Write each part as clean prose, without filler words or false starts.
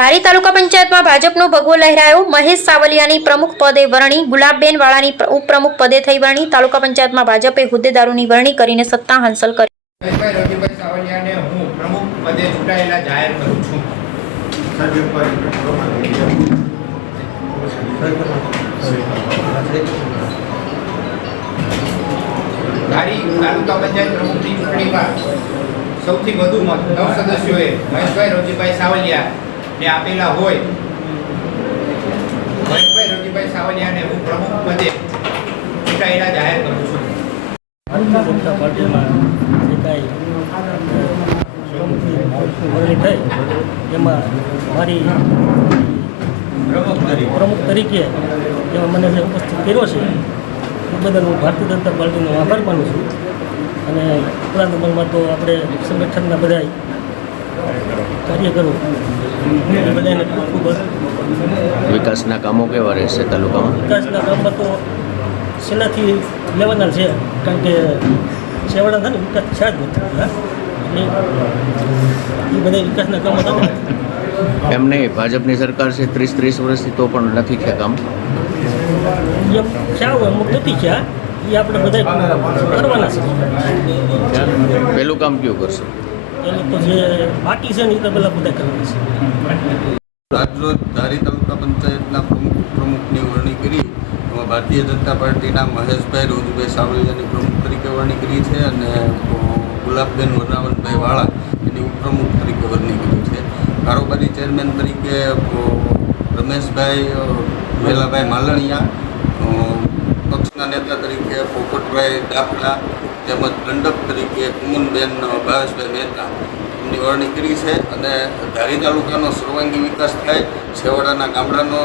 ધારી તાલુકા પંચાયતમાં ભાજપનો ભગવો લહેરાયો. મહેશ સાવલિયાની પ્રમુખ પદે વરણી, ગુલાબબેન વાળાની ઉપપ્રમુખ પદે થઈ વરણી. તાલુકા પંચાયતમાં ભાજપે હોદ્દેદારોની વરણી કરીને સત્તા હાંસલ કરી. રવિભાઈ સાવલિયાને હું પ્રમુખ પદે ચૂંટાયેલા જાહેર કરું છું. ધારી તાલુકા પંચાયત પ્રમુખની ચૂંટણીમાં સૌથી વધુ મત 9 સદસ્યોએ મહેશભાઈ રવિભાઈ સાવલિયાને આપેલા હોય. મહેશભાઈ રવિભાઈ સાવલિયાને હું પ્રમુખ પદે ચૂંટાયેલા જાહેર કરું છું. ભારતીય જનતા પાર્ટીમાં જે કાંઈ વરણી થઈ એમાં મારી પ્રમુખ તરીકે એમાં મને જે ઉપસ્થિત કર્યો છે એ બદલ હું ભારતીય જનતા પાર્ટીનો આભાર માનું છું. અને ઉપરાંત નંબરમાં તો આપણે સંગઠનના બધા કાર્યકરો એ બધાને ખૂબ ખૂબ વિકાસના કામો કેવા રહેશે તાલુકામાં? વિકાસના કામમાં તો છેલ્લાથી લેવાના છે, કારણ કે છેવાડા થાય ને વિકાસ છે જ નથી. એટલે એ બધા વિકાસના કામો થાય. એમ નહીં, ભાજપની સરકાર છે 30 વર્ષથી, તો પણ નથી થયા કામ. એમ થયા હોય, અમુક નથી થયા, એ આપણે બધા કરવાના છે. પહેલું કામ કયું કરશો? એ લોકો જે બાકી છે ને એ તો પેલા બધા કરવાના છે. આજરોજ ધારી તાલુકા પંચાયતના પ્રમુખની વરણી કરી. એમાં ભારતીય જનતા પાર્ટીના મહેશભાઈ રોજભાઈ સાવલિયાની પ્રમુખ તરીકે વરણી કરી છે અને ગુલાબબેન વરનાવનભાઈ વાળા એની ઉપપ્રમુખ તરીકે વરણી કરી છે. કારોબારી ચેરમેન તરીકે રમેશભાઈ વેલાભાઈ માલણિયા, પક્ષના નેતા તરીકે પોપટભાઈ દાખલા, તેમજ દંડક તરીકે કુમનબેન ભાવેશભાઈ મહેતા એમની વરણી કરી છે. અને ધારી તાલુકાનો સર્વાંગી વિકાસ થાય, છેવાડાના ગામડાનો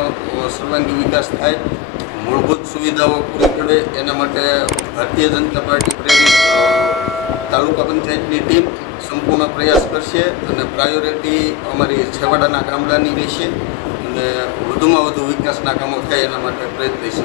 સર્વાંગી વિકાસ થાય, મૂળભૂત સુવિધાઓ પૂરી પડે એના માટે ભારતીય જનતા પાર્ટી પ્રેરિત તાલુકા પંચાયતની ટીમ સંપૂર્ણ પ્રયાસ કરશે. અને પ્રાયોરિટી અમારી છેવાડાના ગામડાની રહેશે અને વધુમાં વધુ વિકાસના કામો થાય એના માટે પ્રયત્નશીલ